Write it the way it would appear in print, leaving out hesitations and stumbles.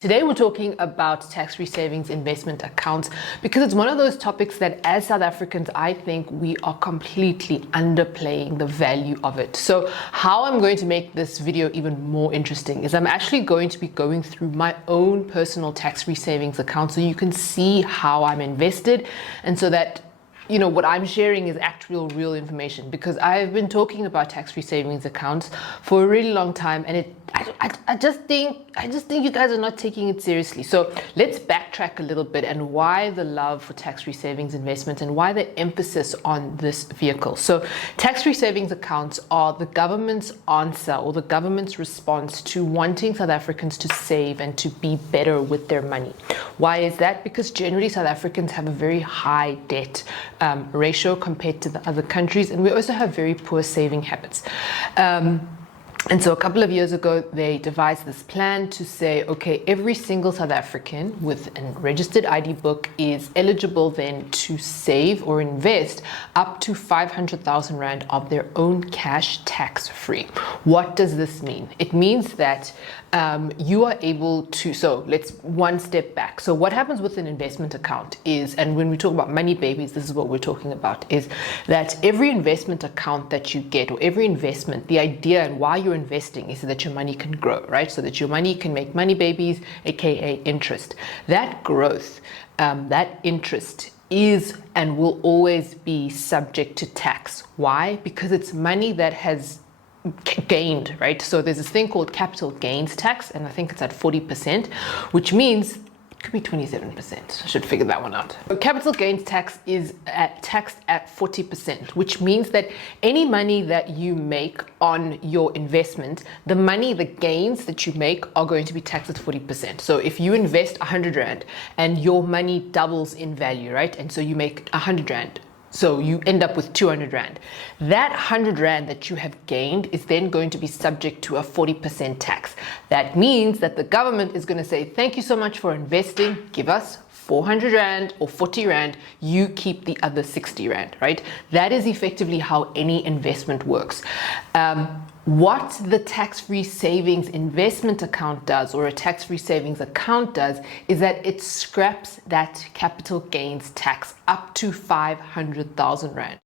Today we're talking about tax-free savings investment accounts because it's one of those topics that as South Africans, I think we are completely underplaying the value of it. So how I'm going to make this video even more interesting is I'm actually going to be going through my own personal tax-free savings account so you can see how I'm invested, and so that what I'm sharing is actual real information, because I've been talking about tax-free savings accounts for a really long time, and I just think you guys are not taking it seriously. So let's backtrack a little bit and why the love for tax-free savings investment and why the emphasis on this vehicle. So tax-free savings accounts are the government's answer or the government's response to wanting South Africans to save and to be better with their money. Why is that? Because generally South Africans have a very high debt ratio compared to the other countries, and we also have very poor saving habits. And so a couple of years ago, they devised this plan to say, okay, every single South African with a registered ID book is eligible then to save or invest up to 500,000 Rand of their own cash tax-free. What does this mean? It means that you are able to, so let's one step back. So what happens with an investment account is, and when we talk about money babies, this is what we're talking about, is that every investment account that you get, or every investment, the idea and why you're investing is so that your money can grow, right? So that your money can make money babies, aka interest. That growth, that interest is and will always be subject to tax. Why? Because it's money that has gained, right? So there's this thing called capital gains tax, and I think it's at 40%, which means it could be 27%. I should figure that one out. So capital gains tax is taxed at 40%, which means that any money that you make on your investment, the gains that you make are going to be taxed at 40%. So if you invest 100 Rand and your money doubles in value, right? And so you make 100 Rand. So you end up with 200 Rand. That 100 Rand that you have gained is then going to be subject to a 40% tax. That means that the government is going to say, thank you so much for investing, give us 400 Rand or 40 Rand, you keep the other 60 Rand, right? That is effectively how any investment works. What the tax-free savings investment account does, or a tax-free savings account does, is that it scraps that capital gains tax up to 500,000 Rand.